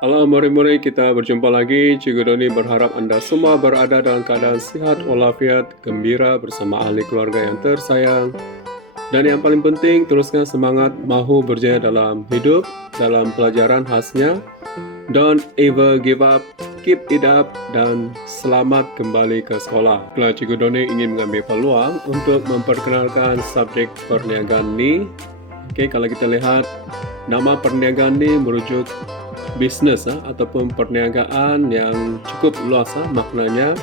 Halo murid-murid, kita berjumpa lagi. Cikgu Doni berharap Anda semua berada dalam keadaan sihat walafiat, gembira bersama ahli keluarga yang tersayang. Dan yang paling penting, teruskan semangat mahu berjaya dalam hidup, dalam pelajaran khasnya. Don't ever give up, keep it up, dan selamat kembali ke sekolah. Kalau Cikgu Doni ingin mengambil peluang untuk memperkenalkan subjek perniagaan ni. Okey, kalau kita lihat, nama perniagaan ni merujuk bisnes ataupun perniagaan yang cukup luas maknanya,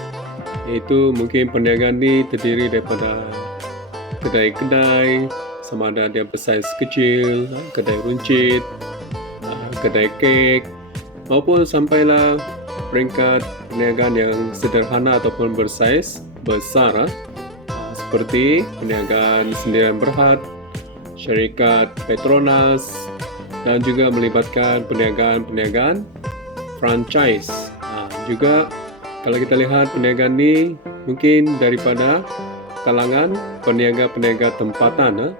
iaitu mungkin perniagaan ni terdiri daripada kedai-kedai, sama ada dia bersaiz kecil, kedai runcit, kedai kek, maupun sampailah peringkat perniagaan yang sederhana ataupun bersaiz besar, seperti perniagaan sendirian berhad, syarikat Petronas, dan juga melibatkan perniagaan franchise. Juga kalau kita lihat perniagaan ni mungkin daripada kalangan peniaga-peniaga tempatan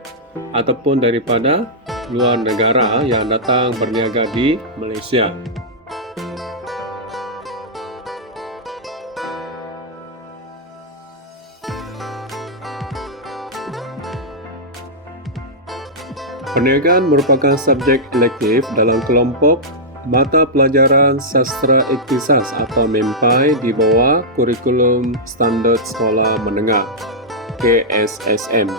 ataupun daripada luar negara yang datang berniaga di Malaysia. Perniagaan merupakan subjek elektif dalam kelompok mata pelajaran sastra iktisas atau MEMPAI di bawah kurikulum standard sekolah menengah KSSM.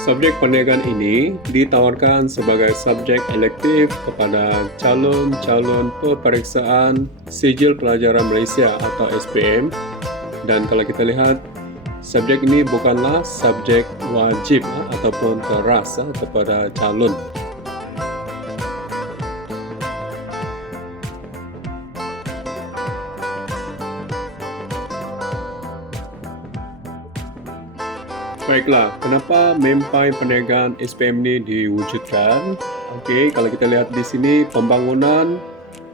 Subjek perniagaan ini ditawarkan sebagai subjek elektif kepada calon-calon peperiksaan Sijil Pelajaran Malaysia atau SPM, dan kalau kita lihat, subjek ini bukanlah subjek wajib ataupun keras kepada calon. Baiklah, kenapa MEMPAI perniagaan SPM ini diwujudkan? Okey, kalau kita lihat di sini, pembangunan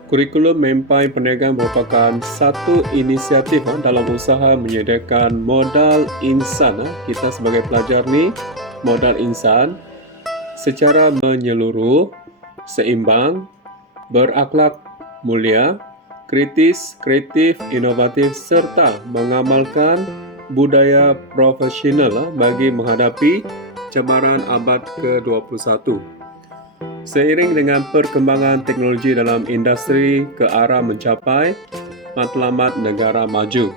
kurikulum MEMPAI perniagaan merupakan satu inisiatif dalam usaha menyediakan modal insan. Kita sebagai pelajar ni, modal insan secara menyeluruh, seimbang, berakhlak mulia, kritis, kreatif, inovatif serta mengamalkan budaya profesional bagi menghadapi cabaran abad ke-21. Seiring dengan perkembangan teknologi dalam industri ke arah mencapai matlamat negara maju.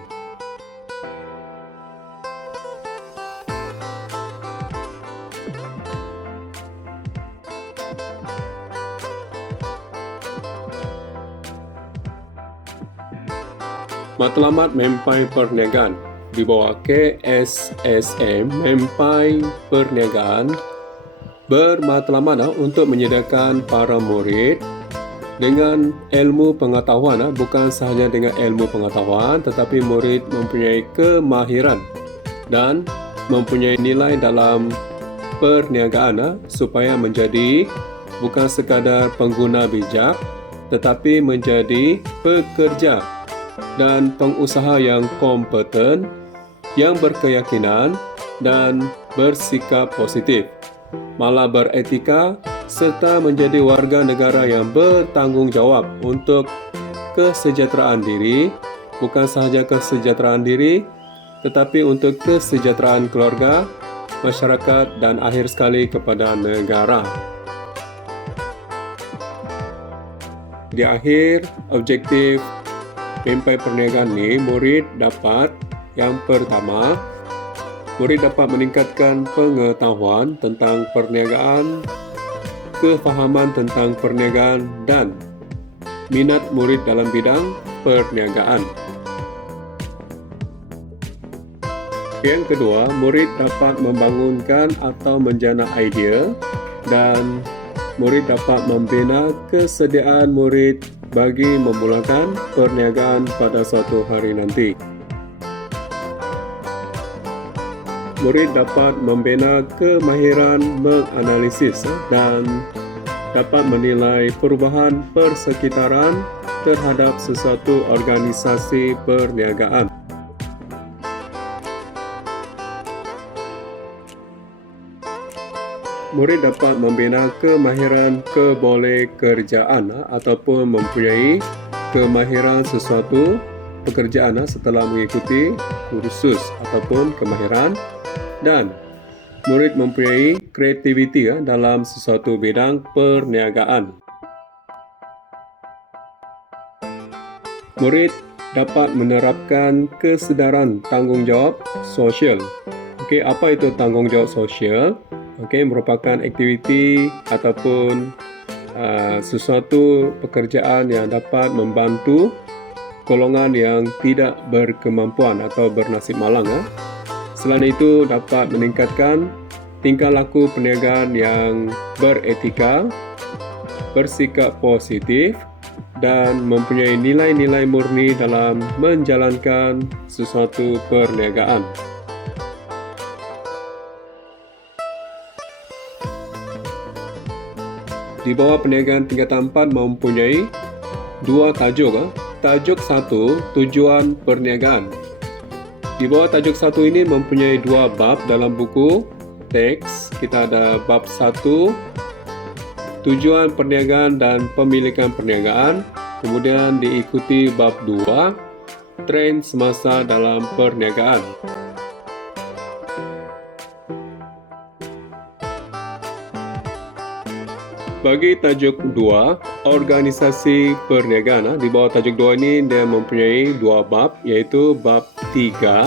Matlamat MEMPAI perniagaan di bawah KSSM. MEMPAI perniagaan bermatlamat untuk menyediakan para murid dengan ilmu pengetahuan, bukan sahaja dengan ilmu pengetahuan, tetapi murid mempunyai kemahiran dan mempunyai nilai dalam perniagaan supaya menjadi bukan sekadar pengguna bijak, tetapi menjadi pekerja dan pengusaha yang kompeten, yang berkeyakinan dan bersikap positif, malah beretika, serta menjadi warga negara yang bertanggungjawab untuk kesejahteraan diri, bukan sahaja kesejahteraan diri, tetapi untuk kesejahteraan keluarga, masyarakat dan akhir sekali kepada negara. Di akhir, objektif MEMPAI perniagaan ini, murid dapat yang pertama, murid dapat meningkatkan pengetahuan tentang perniagaan, kefahaman tentang perniagaan dan minat murid dalam bidang perniagaan. Yang kedua, murid dapat membangunkan atau menjana idea dan murid dapat membina kesediaan murid bagi memulakan perniagaan pada suatu hari nanti. Murid dapat membina kemahiran menganalisis dan dapat menilai perubahan persekitaran terhadap sesuatu organisasi perniagaan. Murid dapat membina kemahiran kebolehkerjaan ataupun mempunyai kemahiran sesuatu pekerjaan setelah mengikuti kursus ataupun kemahiran, dan murid mempunyai kreativiti dalam sesuatu bidang perniagaan. Murid dapat menerapkan kesedaran tanggungjawab sosial. Okey, apa itu tanggungjawab sosial? Okey, merupakan aktiviti ataupun sesuatu pekerjaan yang dapat membantu golongan yang tidak berkemampuan atau bernasib malang. Selain itu, dapat meningkatkan tingkah laku perniagaan yang beretika, bersikap positif, dan mempunyai nilai-nilai murni dalam menjalankan sesuatu perniagaan. Di bawah perniagaan tingkatan 4 mempunyai 2 tajuk. Tajuk 1, tujuan perniagaan. Di bawah tajuk 1 ini mempunyai 2 bab dalam buku teks. Kita ada bab 1, tujuan perniagaan dan pemilikan perniagaan. Kemudian diikuti bab 2, trend semasa dalam perniagaan. Bagi tajuk 2, organisasi perniagaan. Di bawah tajuk 2 ini dia mempunyai 2 bab, iaitu bab 3,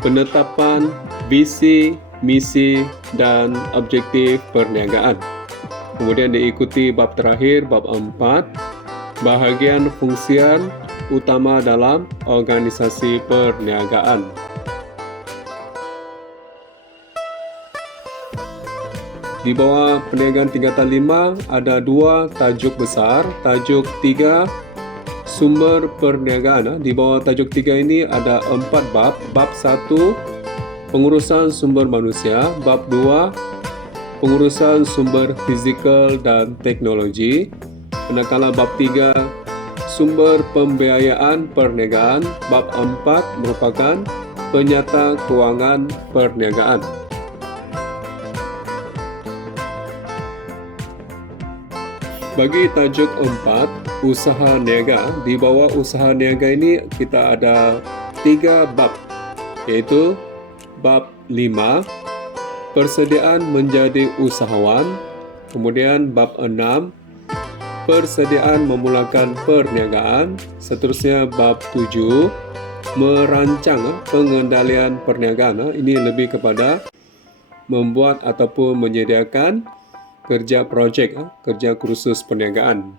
penetapan visi, misi dan objektif perniagaan. Kemudian diikuti bab terakhir, bab 4, bahagian fungsian utama dalam organisasi perniagaan. Di bawah perniagaan tingkatan 5 ada 2 tajuk besar. Tajuk 3, sumber perniagaan. Di bawah tajuk 3 ini ada 4 bab. Bab 1, pengurusan sumber manusia. Bab 2, pengurusan sumber fizikal dan teknologi. Manakala bab 3, sumber pembiayaan perniagaan. Bab 4 merupakan penyata kewangan perniagaan. Bagi tajuk 4, usaha niaga. Di bawah usaha niaga ini kita ada 3 bab, iaitu bab 5, persediaan menjadi usahawan. Kemudian bab 6, persediaan memulakan perniagaan. Seterusnya bab 7, merancang pengendalian perniagaan. Ini lebih kepada membuat ataupun menyediakan kerja projek, kerja kursus perniagaan.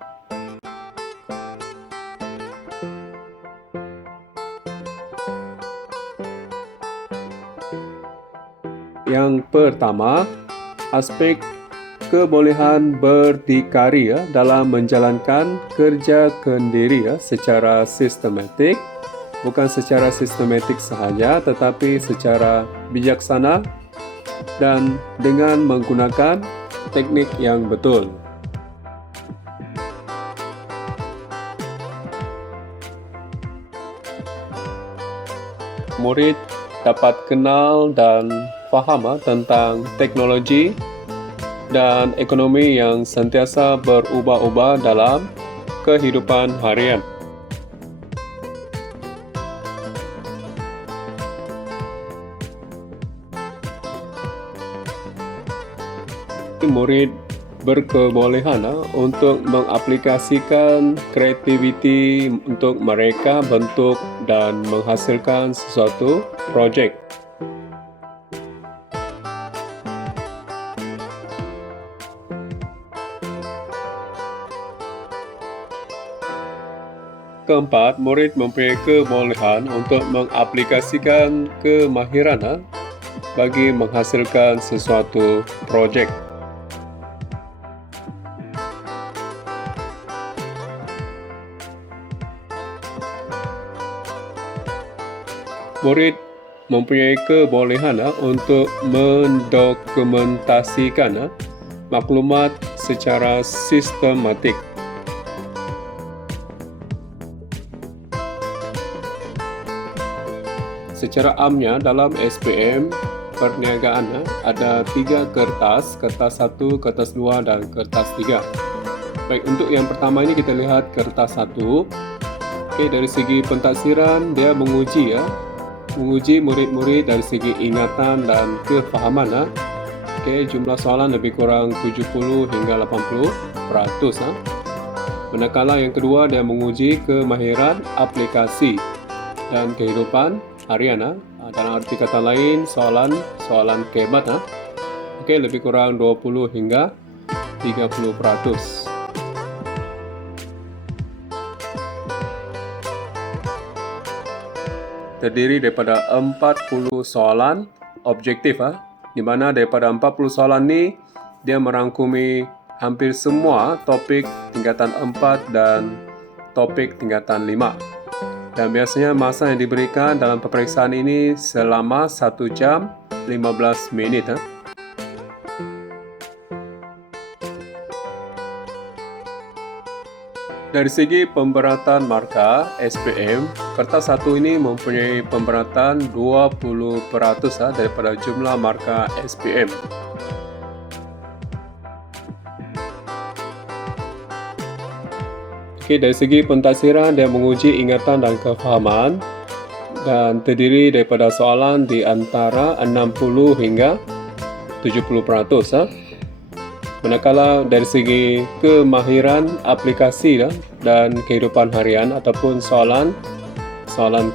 Yang pertama, aspek kebolehan berdikari dalam menjalankan kerja kendiri secara sistematik, bukan secara sistematik sahaja tetapi secara bijaksana dan dengan menggunakan teknik yang betul. Murid dapat kenal dan faham tentang teknologi dan ekonomi yang sentiasa berubah-ubah dalam kehidupan harian. Murid berkebolehan untuk mengaplikasikan kreativiti untuk mereka bentuk dan menghasilkan sesuatu projek. Keempat, murid mempunyai kebolehan untuk mengaplikasikan kemahiran bagi menghasilkan sesuatu projek. Murid mempunyai kebolehan untuk mendokumentasikan maklumat secara sistematik. Secara amnya dalam SPM perniagaan ada 3 kertas, kertas 1, kertas 2, dan kertas 3. Baik, untuk yang pertama ini kita lihat kertas 1. Oke, dari segi pentaksiran dia menguji murid-murid dari segi ingatan dan kefahaman. Oke, jumlah soalan lebih kurang 70 hingga 80%. Manakala yang kedua dia menguji kemahiran aplikasi dan kehidupan harian. Dalam arti kata lain, soalan kebat. Oke, lebih kurang 20 hingga 30%. Terdiri daripada 40 soalan objektif, di mana daripada 40 soalan ini dia merangkumi hampir semua topik tingkatan 4 dan topik tingkatan 5. Dan biasanya masa yang diberikan dalam peperiksaan ini selama 1 jam 15 menit. Dari segi pemberatan markah SPM, kertas 1 ini mempunyai pemberatan 20% daripada jumlah markah SPM. Oke, dari segi pentaksiran dia menguji ingatan dan kefahaman dan terdiri daripada soalan di antara 60 hingga 70%. Manakala dari segi kemahiran aplikasi dan kehidupan harian ataupun soalan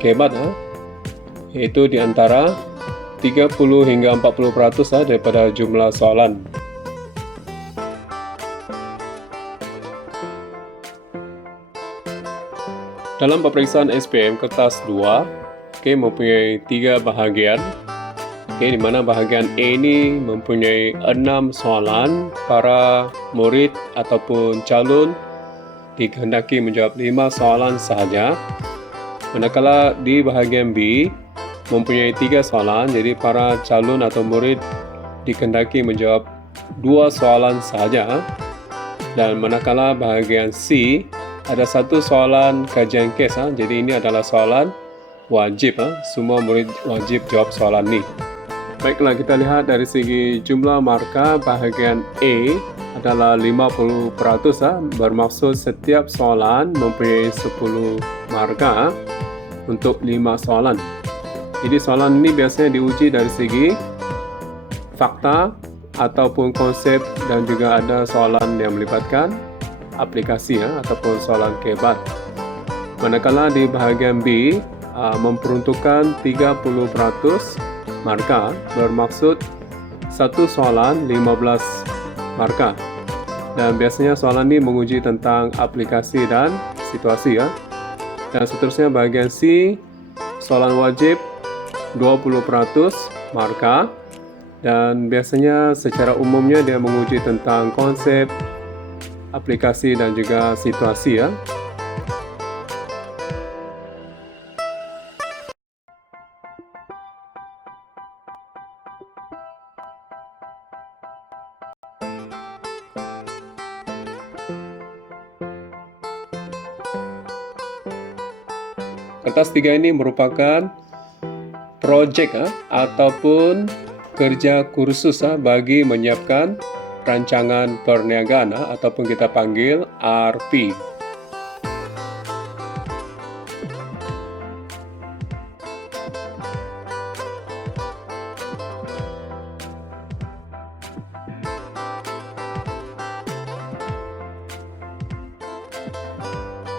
kebat, yaitu di antara 30 hingga 40% daripada jumlah soalan. Dalam peperiksaan SPM kertas 2, mempunyai 3 bahagian. Di mana bahagian A ini mempunyai 6 soalan. Para murid ataupun calon dikehendaki menjawab 5 soalan sahaja. Manakala di bahagian B mempunyai 3 soalan, jadi para calon atau murid dikehendaki menjawab 2 soalan sahaja. Dan manakala bahagian C ada 1 soalan kajian kes, jadi ini adalah soalan wajib, semua murid wajib jawab soalan ini. Baiklah, kita lihat dari segi jumlah markah bahagian A adalah 50%, bermaksud setiap soalan mempunyai 10 markah untuk 5 soalan. Jadi soalan ini biasanya diuji dari segi fakta ataupun konsep, dan juga ada soalan yang melibatkan aplikasi ataupun soalan kebat. Manakala di bahagian B memperuntukkan 30% markah, bermaksud 1 soalan 15 markah. Dan biasanya soalan ini menguji tentang aplikasi dan situasi. Dan seterusnya bahagian C, soalan wajib 20% markah. Dan biasanya secara umumnya dia menguji tentang konsep, aplikasi dan juga situasi. Kertas 3 ini merupakan projek ataupun kerja kursus bagi menyiapkan rancangan perniagaan ataupun kita panggil RP.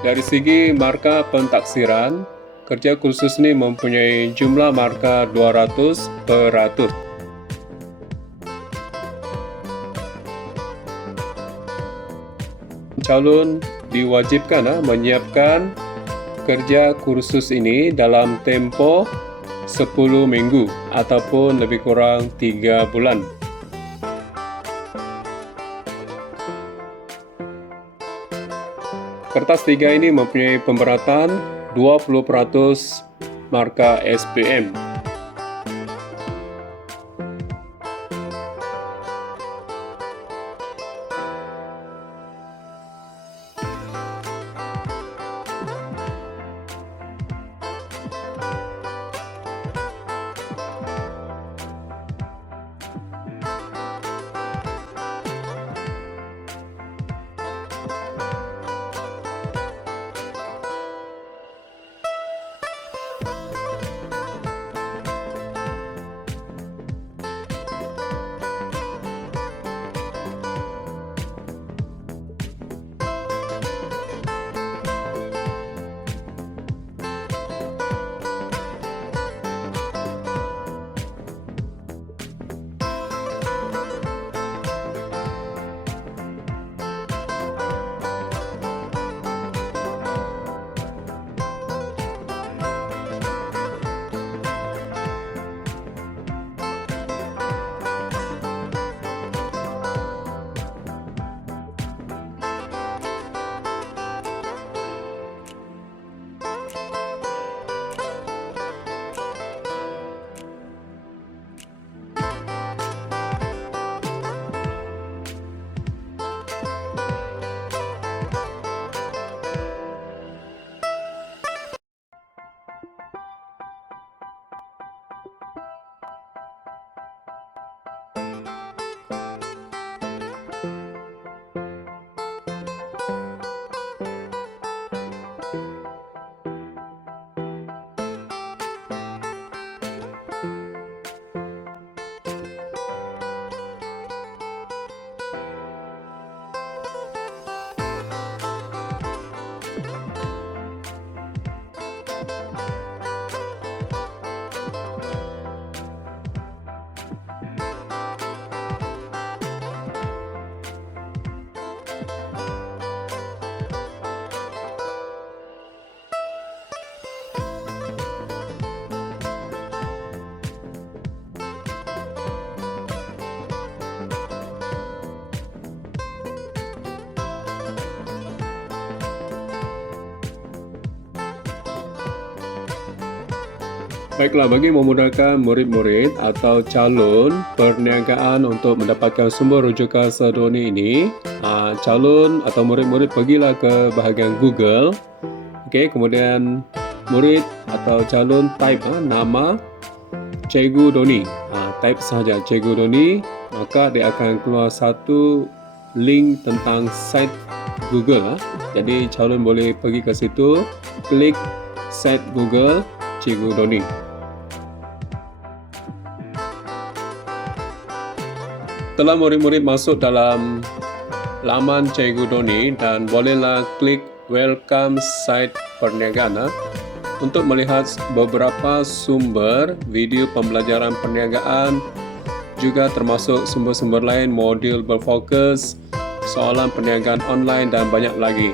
Dari segi markah pentaksiran, kerja kursus ini mempunyai jumlah markah 200%. Calon diwajibkan menyiapkan kerja kursus ini dalam tempo 10 minggu ataupun lebih kurang 3 bulan. Kertas 3 ini mempunyai pemberatan 20% markah SPM. Baiklah, bagi memudahkan murid-murid atau calon perniagaan untuk mendapatkan sumber rujukan Sedoni ini, calon atau murid-murid pergilah ke bahagian Google. Okey, kemudian murid atau calon type nama Cikgu Doni. Type sahaja Cikgu Doni, maka dia akan keluar satu link tentang site Google. Jadi calon boleh pergi ke situ, klik site Google Cikgu Doni. Setelah murid-murid masuk dalam laman Cikgu Doni dan bolehlah klik Welcome Site Perniagaan untuk melihat beberapa sumber video pembelajaran perniagaan, juga termasuk sumber-sumber lain, modul berfokus, soalan perniagaan online dan banyak lagi.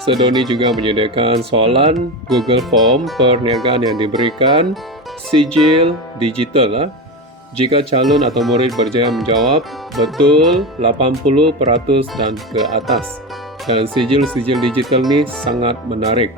Sedoni juga menyediakan soalan Google Form perniagaan yang diberikan sijil digital. Jika calon atau murid berjaya menjawab betul 80% dan ke atas. Dan sijil-sijil digital ni sangat menarik.